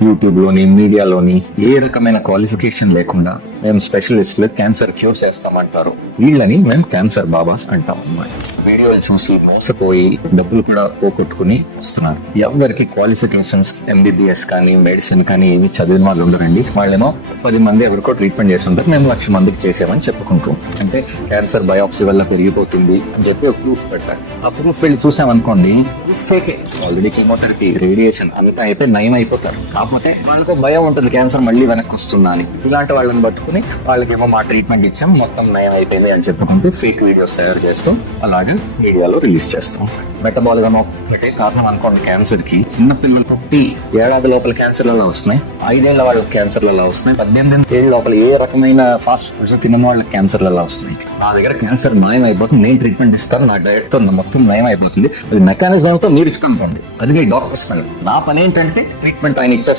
YouTube లోని మీడియాలోని ఏ రకమైన qualification లేకుండా మేము స్పెషలిస్టులు క్యాన్సర్ క్యూర్ చేస్తామంటారు. వీళ్ళని మేము క్యాన్సర్ బాబాస్ అంటాం అన్నమాట. వీడియోలు చూసి మోసపోయి డబ్బులు కూడా పోగొట్టుకుని వస్తున్నారు. ఎవరికి క్వాలిఫికేషన్స్ ఎంబీబీఎస్ కానీ మెడిసిన్ కానీ ఏమి చదివిన వాళ్ళు ఉండరండి. వాళ్ళేమో 10 మంది ఎవరికో ట్రీట్మెంట్ చేసి ఉంటారు, మేము 1,00,000 మందికి చేసామని చెప్పుకుంటాం. అంటే క్యాన్సర్ బయాప్సీ వల్ల పెరిగిపోతుంది అని చెప్పి ఒక ప్రూఫ్ పెట్టాలి. ఆ ప్రూఫ్ వెళ్ళి చూసామనుకోండి, ప్రూఫ్ ఫేకే. ఆల్రెడీ కెమోథెరపీ, రేడియేషన్ అంతా అయిపోయి నయం అయిపోతారు. కాకపోతే వాళ్ళకు భయం ఉంటుంది క్యాన్సర్ మళ్ళీ వెనక్కి వస్తుందా అని. ఇలాంటి వాళ్ళని పట్టుకుని వాళ్ళకేమో మా ట్రీట్మెంట్ ఇచ్చాం, మొత్తం నయం అయిపోయింది అని చెప్పుకుంటూ ఫేక్ వీడియోస్ తయారు చేస్తూ అలాగే మీడియాలో రిలీజ్ చేస్తాం. మెటబాలిజం ఒకటే కారణం అనుకోండి క్యాన్సర్ కి. చిన్నపిల్లలు పుట్టి ఏడాది లోపల క్యాన్సర్లలో వస్తున్నాయి, 5 ఏళ్ల వాళ్ళకి క్యాన్సర్లలో వస్తున్నాయి, 18 ఏళ్ళ లోపల ఏ రకమైన ఫాస్ట్ ఫుడ్స్ తిన్న వాళ్ళకి క్యాన్సర్లలో వస్తున్నాయి. నా దగ్గర క్యాన్సర్ నయం అయిపోతుంది, నేను ట్రీట్మెంట్ ఇస్తాను, నా డైట్ తో మొత్తం నయం అయిపోతుంది. అది మెకానిజం తో మీరు ఇచ్చుకుంటుంది, అది మీ డాక్టర్స్ పని. నా పని ఏంటంటే ట్రీట్మెంట్ ఆయన ఇచ్చేస్తాను,